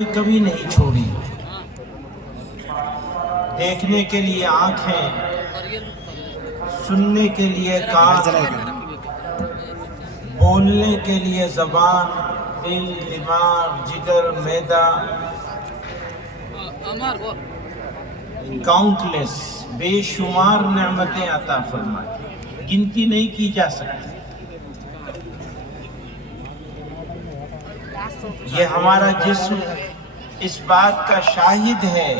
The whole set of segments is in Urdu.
کبھی نہیں چھوڑی. دیکھنے کے لیے آنکھیں، سننے کے لیے کان، بولنے کے لیے زبان، دل، دماغ، جگر، معدہ، کاؤنٹ لیس، بے شمار نعمتیں عطا فرمائی، گنتی نہیں کی جا سکتی. یہ ہمارا جسم اس بات کا شاہد ہے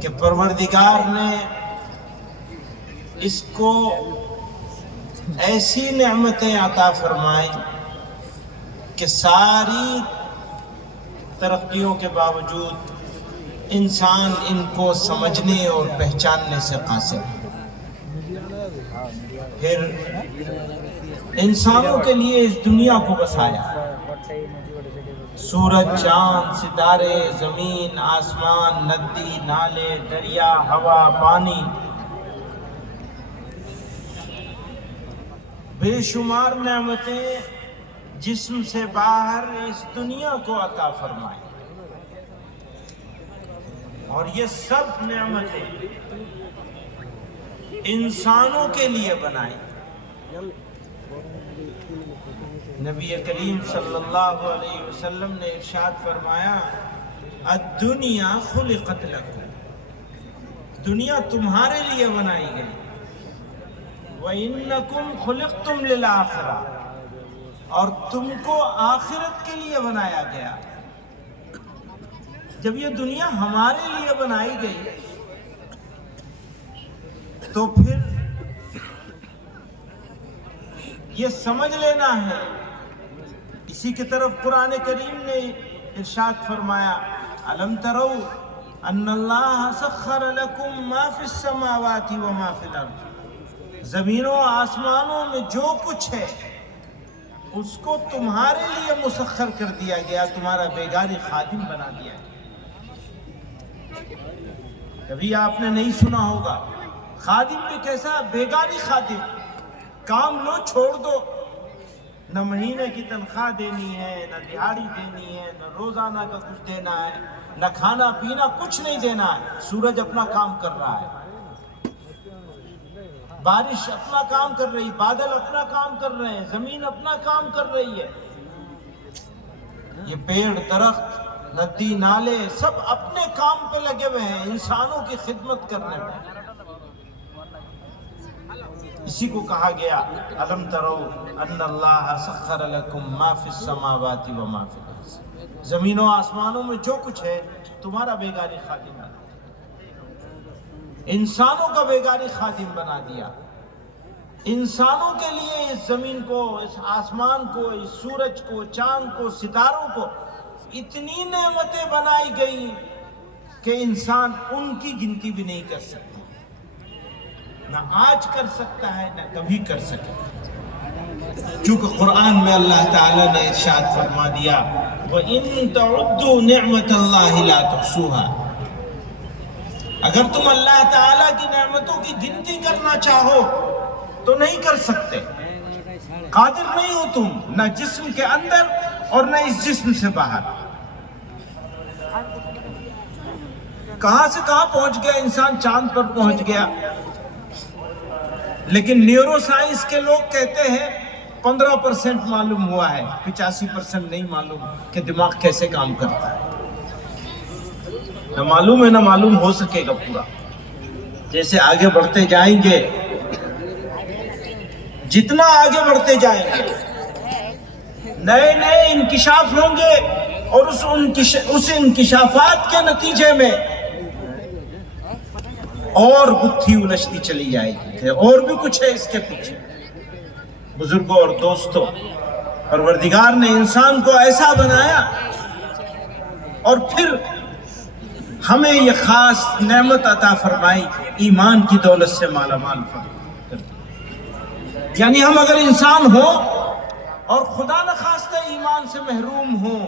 کہ پروردگار نے اس کو ایسی نعمتیں عطا فرمائیں کہ ساری ترقیوں کے باوجود انسان ان کو سمجھنے اور پہچاننے سے قاصر ہے. پھر انسانوں کے لیے اس دنیا کو بسایا. سورج، چاند، ستارے، زمین، آسمان، ندی، نالے، دریا، ہوا، پانی، بے شمار نعمتیں جسم سے باہر اس دنیا کو عطا فرمائیں. اور یہ سب نعمتیں انسانوں کے لیے بنائیں. نبی کریم صلی اللہ علیہ وسلم نے ارشاد فرمایا، الدنیا خلقت لکم، دنیا تمہارے لیے بنائی گئی. وَإِنَّكُمْ خُلِقْتُمْ لِلْآخِرَةِ، اور تم کو آخرت کے لیے بنایا گیا. جب یہ دنیا ہمارے لیے بنائی گئی تو پھر یہ سمجھ لینا ہے. اسی کی طرف قرآن کریم نے ارشاد فرمایا، أَلَمْ تَرَوْا أَنَّ اللَّهَ سَخَّرَ لَكُم مَّا فِي السَّمَاوَاتِ وَمَا فِي الْأَرْضِ، زمینوں آسمانوں میں جو کچھ ہے اس کو تمہارے لیے مسخر کر دیا گیا، تمہارا بیگاری خادم بنا دیا گیا. کبھی آپ نے نہیں سنا ہوگا خادم بھی کیسا؟ بیگاری خادم. کام لو، چھوڑ دو، نہ مہینے کی تنخواہ دینی ہے، نہ دہاڑی دینی ہے، نہ روزانہ کا کچھ دینا ہے، نہ کھانا پینا، کچھ نہیں دینا ہے. سورج اپنا کام کر رہا ہے، بارش اپنا کام کر رہی، بادل اپنا کام کر رہے ہیں، زمین اپنا کام کر رہی ہے. یہ پیڑ، درخت، ندی، نالے سب اپنے کام پہ لگے ہوئے ہیں، انسانوں کی خدمت کرنے میں. اسی کو کہا گیا، أَلَمْ تَرَوْا أَنَّ اللَّهَ سَخَّرَ لَكُم مَّا فِي السَّمَاوَاتِ وَمَا فِي الْأَرْضِ، زمینوں آسمانوں میں جو کچھ ہے تمہارا بیگاری خادم بنا دیا، انسانوں کا بیگاری خادم بنا دیا. انسانوں کے لیے اس زمین کو، اس آسمان کو، اس سورج کو، چاند کو، ستاروں کو اتنی نعمتیں بنائی گئیں کہ انسان ان کی گنتی بھی نہیں کر سکتا. نہ آج کر سکتا ہے، نہ کبھی کر سکے. چونکہ قرآن میں اللہ تعالیٰ نے ارشاد فرما دیا، وَإِن تَعُدُّوا نِعْمَةَ اللَّهِ لَا تُحْصُوهَا، اگر تم اللہ تعالیٰ کی نعمتوں کی گنتی کرنا چاہو تو نہیں کر سکتے. قادر نہیں ہو تم، نہ جسم کے اندر اور نہ اس جسم سے باہر. کہاں سے کہاں پہنچ گیا انسان، چاند پر پہنچ گیا. لیکن نیورو سائنس کے لوگ کہتے ہیں 15% معلوم ہوا ہے، 85% نہیں معلوم کہ دماغ کیسے کام کرتا ہے. نہ معلوم ہے، نہ معلوم ہو سکے گا پورا. جیسے آگے بڑھتے جائیں گے، جتنا آگے بڑھتے جائیں گے نئے نئے انکشاف ہوں گے، اور اس انکشافات کے نتیجے میں اور گتھی الجھتی چلی جائے گی. اور بھی کچھ ہے اس کے پیچھے. بزرگوں اور دوستوں، پروردگار نے انسان کو ایسا بنایا اور پھر ہمیں یہ خاص نعمت عطا فرمائی، ایمان کی دولت سے مالا مال کر دیا. یعنی ہم اگر انسان ہوں اور خدا نخواستہ ایمان سے محروم ہوں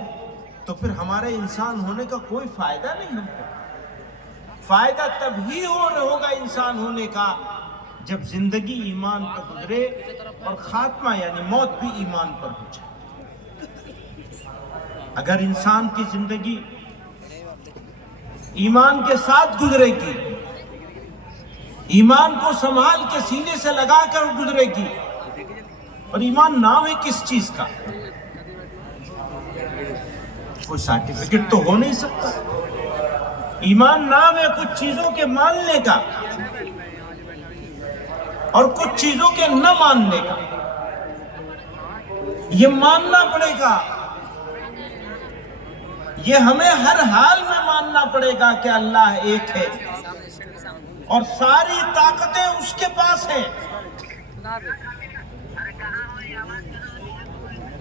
تو پھر ہمارے انسان ہونے کا کوئی فائدہ نہیں ہوگا. فائدہ تب ہی ہوگا انسان ہونے کا جب زندگی ایمان پر گزرے اور خاتمہ یعنی موت بھی ایمان پر ہو جائے. اگر انسان کی زندگی ایمان کے ساتھ گزرے گی، ایمان کو سنبھال کے سینے سے لگا کر گزرے گی، اور ایمان نام ہے کس چیز کا؟ کوئی سرٹیفکیٹ تو ہو نہیں سکتا۔ ایمان نام ہے کچھ چیزوں کے ماننے کا اور کچھ چیزوں کے نہ ماننے کا۔ یہ ماننا پڑے گا، یہ ہمیں ہر حال میں ماننا پڑے گا کہ اللہ ایک ہے اور ساری طاقتیں اس کے پاس ہیں۔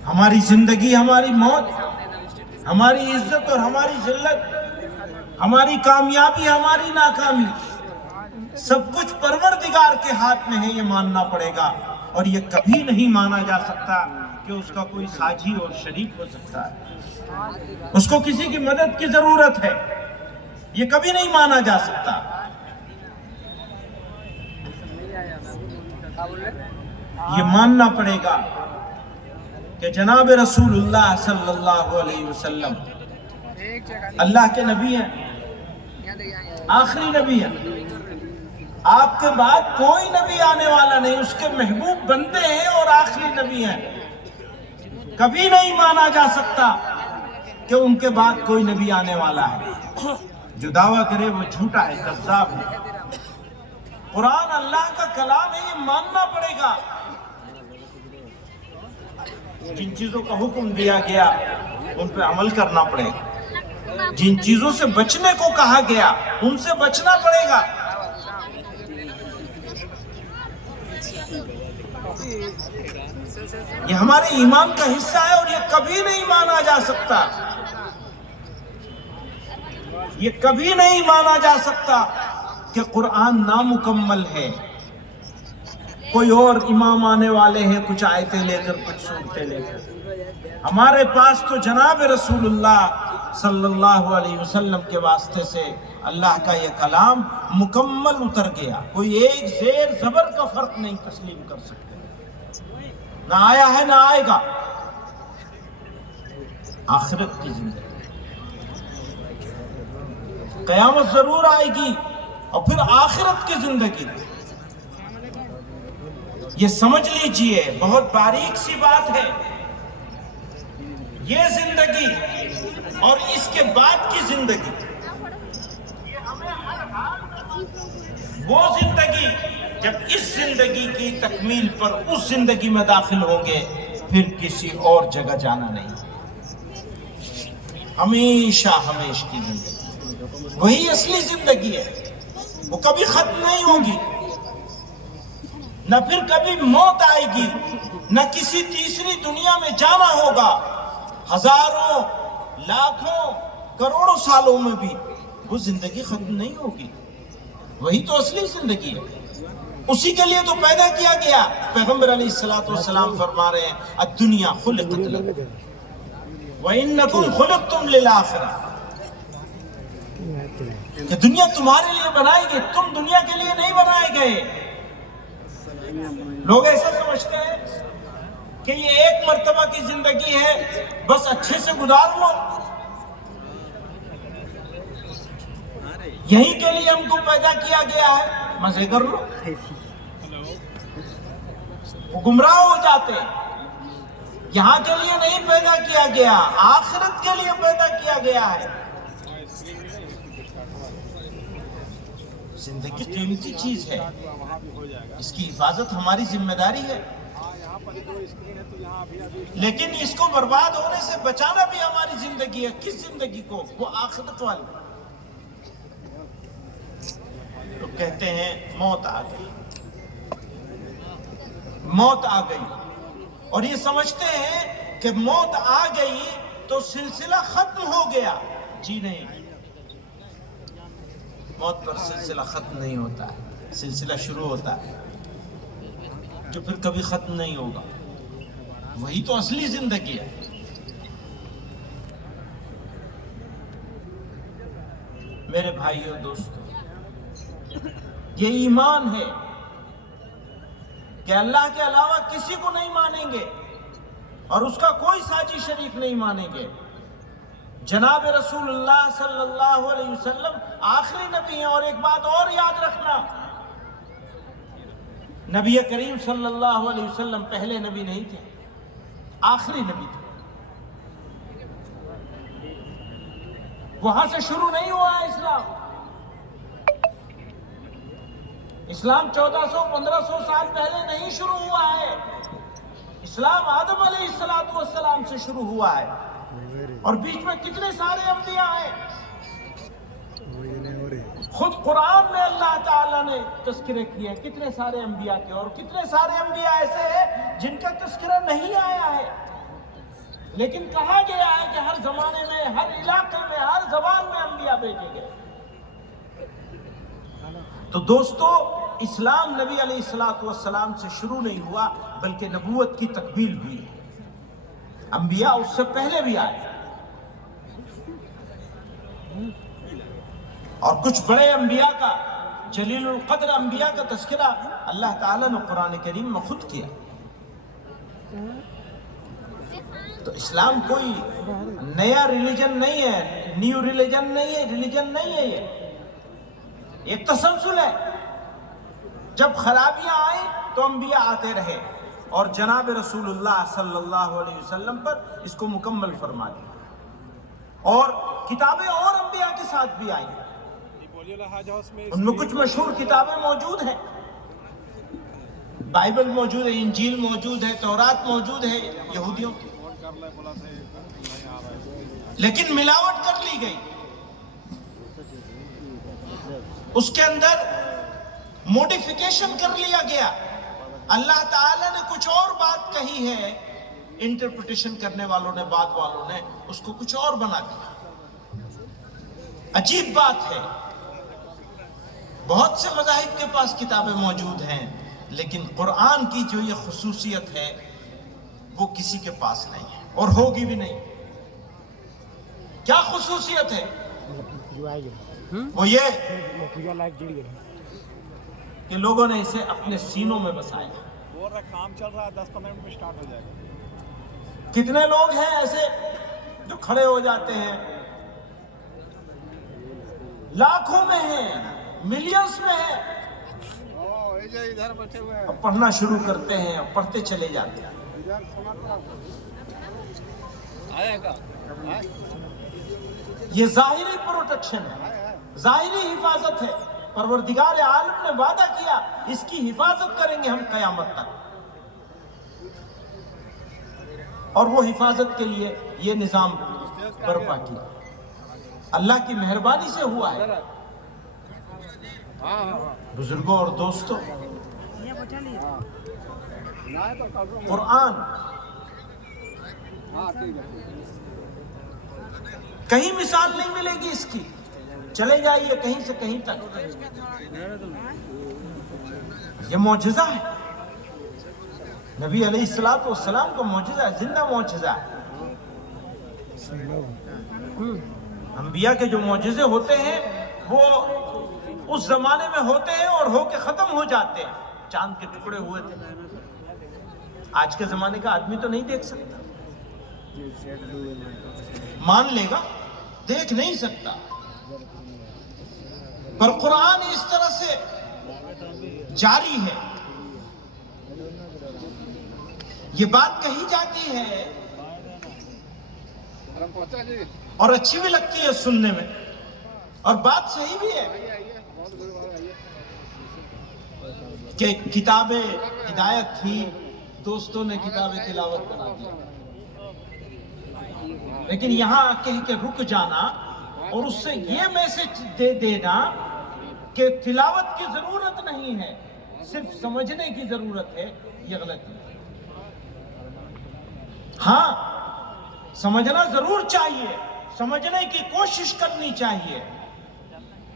ہماری زندگی، ہماری موت، ہماری عزت اور ہماری ذلت، ہماری کامیابی، ہماری ناکامی، سب کچھ پروردگار کے ہاتھ میں ہے، یہ ماننا پڑے گا۔ اور یہ کبھی نہیں مانا جا سکتا کہ اس کا کوئی ساجی اور شریک ہو سکتا ہے، اس کو کسی کی مدد کی ضرورت ہے، یہ کبھی نہیں مانا جا سکتا۔ یہ ماننا پڑے گا کہ جناب رسول اللہ صلی اللہ علیہ وسلم اللہ کے نبی ہیں، آخری نبی ہیں، آپ کے بعد کوئی نبی آنے والا نہیں، اس کے محبوب بندے ہیں اور آخری نبی ہیں۔ کبھی نہیں مانا جا سکتا کہ ان کے بعد کوئی نبی آنے والا ہے۔ جو دعویٰ کرے وہ جھوٹا ہے، کذاب ہے۔ قرآن اللہ کا کلام ہے، یہ ماننا پڑے گا۔ جن چیزوں کا حکم دیا گیا ان پہ عمل کرنا پڑے گا، جن چیزوں سے بچنے کو کہا گیا ان سے بچنا پڑے گا۔ یہ ہمارے ایمان کا حصہ ہے اور یہ کبھی نہیں مانا جا سکتا، یہ کبھی نہیں مانا جا سکتا کہ قرآن نامکمل ہے، کوئی اور امام آنے والے ہیں کچھ آیتیں لے کر، کچھ سورتیں لے کر۔ ہمارے پاس تو جناب رسول اللہ صلی اللہ علیہ وسلم کے واسطے سے اللہ کا یہ کلام مکمل اتر گیا، کوئی ایک زیر زبر کا فرق نہیں تسلیم کر سکتے، نہ آیا ہے نہ آئے گا۔ آخرت کی زندگی، قیامت ضرور آئے گی، اور پھر آخرت کی زندگی، یہ سمجھ لیجئے، بہت باریک سی بات ہے۔ یہ زندگی اور اس کے بعد کی زندگی، وہ زندگی جب اس زندگی کی تکمیل پر اس زندگی میں داخل ہوں گے، پھر کسی اور جگہ جانا نہیں، ہمیشہ ہمیشہ کی زندگی، وہی اصلی زندگی ہے، وہ کبھی ختم نہیں ہوگی، نہ پھر کبھی موت آئے گی، نہ کسی تیسری دنیا میں جانا ہوگا۔ ہزاروں، لاکھوں، کروڑوں سالوں میں بھی وہ زندگی ختم نہیں ہوگی، وہی تو اصلی زندگی ہے، اسی کے لیے تو پیدا کیا گیا۔ پیغمبر علیہ السلام فرما رہے ہیں الدنیا خلقت لکم وَإِنَّكُمْ خُلِقْتُمْ لِلْآخِرَةِ، کہ دنیا تمہارے لیے بنائی گئی، تم دنیا کے لیے نہیں بنائے گئے۔ لوگ ایسا سمجھتے ہیں کہ یہ ایک مرتبہ کی زندگی ہے، بس اچھے سے گزار لو، یہی کے لیے ہم کو پیدا کیا گیا ہے، مزے کر لو۔ وہ گمراہ ہو جاتے، یہاں کے لیے نہیں پیدا کیا گیا، آخرت کے لیے پیدا کیا گیا ہے۔ زندگی قیمتی چیز ہے، اس کی حفاظت ہماری ذمہ داری ہے، لیکن اس کو برباد ہونے سے بچانا بھی ہماری زندگی ہے۔ کس زندگی کو؟ وہ آخرت والی۔ لوگ کہتے ہیں موت آ گئی، موت آ گئی، اور یہ سمجھتے ہیں کہ موت آ گئی تو سلسلہ ختم ہو گیا۔ جی نہیں، موت پر سلسلہ ختم نہیں ہوتا ہے، سلسلہ شروع ہوتا ہے جو پھر کبھی ختم نہیں ہوگا، وہی تو اصلی زندگی ہے۔ میرے بھائیو دوستو، یہ ایمان ہے کہ اللہ کے علاوہ کسی کو نہیں مانیں گے اور اس کا کوئی ساجی شریک نہیں مانیں گے۔ جناب رسول اللہ صلی اللہ علیہ وسلم آخری نبی ہیں. اور ایک بات اور یاد رکھنا، نبی کریم صلی اللہ علیہ وسلم پہلے نبی نہیں تھے، آخری نبی تھے. وہاں سے شروع نہیں ہوا ہے اسلام. اسلام 1400-1500 سال پہلے نہیں شروع ہوا ہے. اسلام آدم علیہ السلام سے شروع ہوا ہے، اور بیچ میں کتنے سارے انبیاء ہیں. خود قرآن میں اللہ تعالیٰ نے تذکرے کیے ہیں کتنے سارے انبیاء کے، اور کتنے سارے انبیاء ایسے ہیں جن کا تذکرہ نہیں آیا ہے، لیکن کہا گیا ہے کہ ہر زمانے میں، ہر علاقے میں، ہر زبان میں انبیاء بھیجے گئے. تو دوستو، اسلام نبی علیہ السلام سے شروع نہیں ہوا، بلکہ نبوت کی تکمیل ہوئی ہے. انبیاء اس سے پہلے بھی آئے، اور کچھ بڑے انبیاء کا، جلیل القدر انبیاء کا تذکرہ اللہ تعالیٰ نے قرآن کریم میں خود کیا. تو اسلام کوئی نیا ریلیجن نہیں ہے، نیو ریلیجن نہیں ہے، یہ ایک تسلسل ہے. جب خرابیاں آئیں تو انبیاء آتے رہے، اور جناب رسول اللہ صلی اللہ علیہ وسلم پر اس کو مکمل فرما دیا. اور کتابیں اور انبیاء کے ساتھ بھی آئیں، ان میں کچھ مشہور کتابیں موجود ہیں. بائبل موجود ہے، انجیل موجود ہے، تورات موجود ہے یہودیوں کی، لیکن ملاوٹ کر لی گئی. اس کے اندر موڈیفیکیشن کر لیا گیا. اللہ تعالیٰ نے کچھ اور بات کہی ہے، انٹرپریٹیشن کرنے والوں نے، بعد والوں نے اس کو کچھ اور بنا دیا. عجیب بات ہے. بہت سے مذاہب کے پاس کتابیں موجود ہیں، لیکن قرآن کی جو یہ خصوصیت ہے وہ کسی کے پاس نہیں ہے، اور ہوگی بھی نہیں. کیا خصوصیت ہے؟ وہ یہ کہ لوگوں نے اسے اپنے سینوں میں بسایا. کام چل رہا ہے، 10-15 منٹ میں سٹارٹ ہو جائے گا. کتنے لوگ ہیں ایسے جو کھڑے ہو جاتے ہیں، لاکھوں میں ہیں، ملینز میں ہیں، اور پڑھنا شروع کرتے ہیں اور پڑھتے چلے جاتے ہیں. یہ ظاہری پروٹیکشن ہے، ظاہری حفاظت ہے. پروردگار عالم نے وعدہ کیا اس کی حفاظت کریں گے ہم قیامت تک، اور وہ حفاظت کے لیے یہ نظام برپا کیا. اللہ کی مہربانی سے ہوا ہے. بزرگوں اور دوستوں، قرآن کہیں مثال نہیں ملے گی اس کی. چلے جائیے کہیں سے کہیں تک، یہ معجزہ ہے. نبی علیہ السلام کا معجزہ ہے، زندہ معجزہ ہے. انبیاء کے جو معجزے ہوتے ہیں وہ اس زمانے میں ہوتے ہیں اور ہو کے ختم ہو جاتے ہیں. چاند کے ٹکڑے ہوئے تھے، آج کے زمانے کا آدمی تو نہیں دیکھ سکتا. مان لے گا، دیکھ نہیں سکتا. پر قرآن اس طرح سے جاری ہے. یہ بات کہی جاتی ہے اور اچھی بھی لگتی ہے سننے میں، اور بات صحیح بھی ہے کہ کتابیں ہدایت تھی، دوستوں نے کتابیں تلاوت بنا دیا. لیکن یہاں کہہ کے رک جانا اور اس سے یہ میسج دے دینا کہ تلاوت کی ضرورت نہیں ہے، صرف سمجھنے کی ضرورت ہے، یہ غلطی ہے. ہاں، سمجھنا ضرور چاہیے، سمجھنے کی کوشش کرنی چاہیے،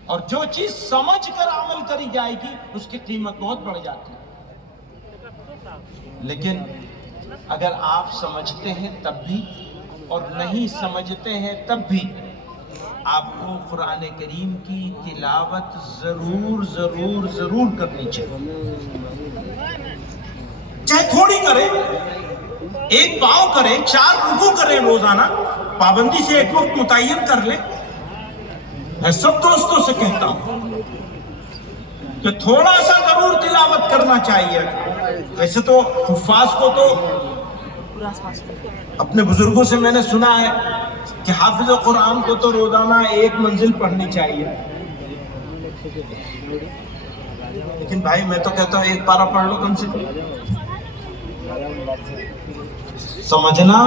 اور جو چیز سمجھ کر عمل کری جائے گی اس کی قیمت بہت بڑھ جاتی ہے. لیکن اگر آپ سمجھتے ہیں تب بھی اور نہیں سمجھتے ہیں تب بھی آپ کو قرآن کریم کی تلاوت ضرور کرنی چاہیے. چاہے تھوڑی کریں، ایک پاؤں کریں، 4 رکوع کریں روزانہ، پابندی سے ایک وقت متعین کر لیں. میں سب دوستوں سے کہتا ہوں کہ تھوڑا سا ضرور تلاوت کرنا چاہیے. ویسے تو حفاظ کو تو اپنے بزرگوں سے میں نے سنا ہے کہ حافظ قرآن کو تو روزانہ 1 منزل پڑھنی چاہیے. لیکن بھائی میں تو کہتا ہوں 1 پارہ پڑھ لو کم سے کم. سمجھنا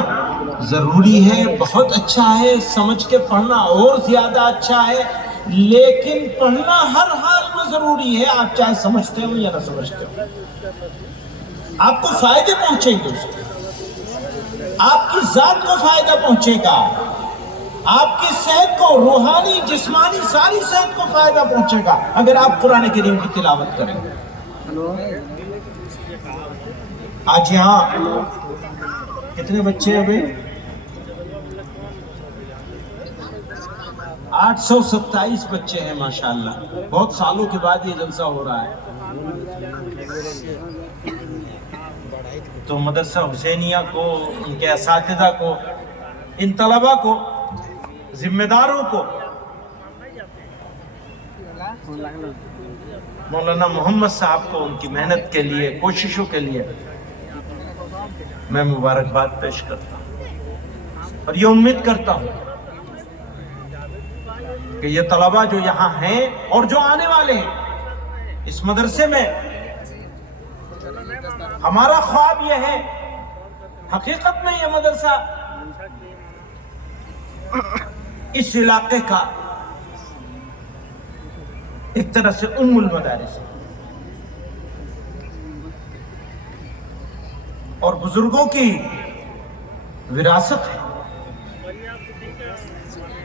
ضروری ہے، بہت اچھا ہے، سمجھ کے پڑھنا اور زیادہ اچھا ہے، لیکن پڑھنا ہر حال میں ضروری ہے، آپ چاہے سمجھتے ہو یا نہ سمجھتے ہو. آپ کو فائدے پہنچیں گے اس کے، آپ کی ذات کو فائدہ پہنچے گا، آپ کی صحت کو، روحانی جسمانی ساری صحت کو فائدہ پہنچے گا اگر آپ قرآن کریم کی تلاوت کریں. آج یہاں کتنے بچے ہیں ابھی؟ 827 بچے ہیں ماشاءاللہ. بہت سالوں کے بعد یہ جلسہ ہو رہا ہے. تو مدرسہ حسینیہ کو، ان کے اساتذہ کو، ان طلبہ کو، ذمہ داروں کو، مولانا محمد صاحب کو ان کی محنت کے لیے، کوششوں کے لیے میں مبارکباد پیش کرتا ہوں. اور یہ امید کرتا ہوں کہ یہ طلبہ جو یہاں ہیں اور جو آنے والے ہیں اس مدرسے میں، ہمارا خواب یہ ہے، حقیقت میں یہ مدرسہ اس علاقے کا ایک طرح سے المدارس ہے اور بزرگوں کی وراثت ہے.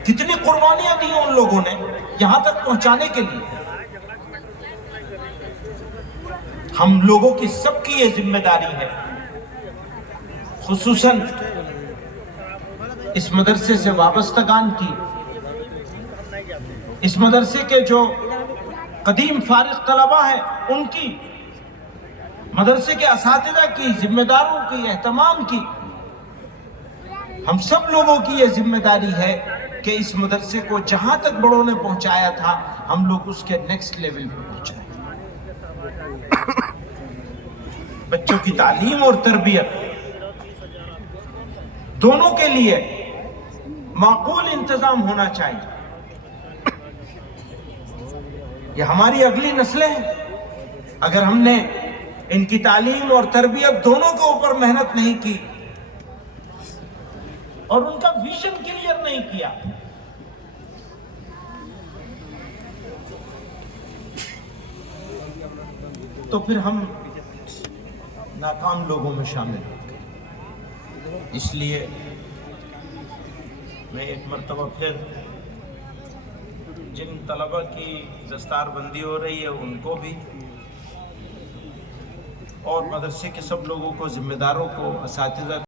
کتنی قربانیاں دی ان لوگوں نے یہاں تک پہنچانے کے لیے. ہم لوگوں کی سب کی یہ ذمہ داری ہے، خصوصاً اس مدرسے سے وابستگان کی، اس مدرسے کے جو قدیم فارغ طلبہ ہیں ان کی، مدرسے کے اساتذہ کی، ذمہ داروں کی، اہتمام کی. ہم سب لوگوں کی یہ ذمہ داری ہے کہ اس مدرسے کو جہاں تک بڑوں نے پہنچایا تھا ہم لوگ اس کے نیکسٹ لیول پہ پہنچائیں. بچوں کی تعلیم اور تربیت دونوں کے لیے معقول انتظام ہونا چاہیے. یہ ہماری اگلی نسلیں ہیں. اگر ہم نے ان کی تعلیم اور تربیت دونوں کے اوپر محنت نہیں کی اور ان کا ویژن کلیئر نہیں کیا تو پھر ہم ناکام لوگوں میں شامل ہوں گے. اس لیے میں ایک مرتبہ پھر جن طلبہ کی دستار بندی ہو رہی ہے ان کو بھی اور مدرسے کے سب لوگوں کو، ذمہ داروں کو، اساتذہ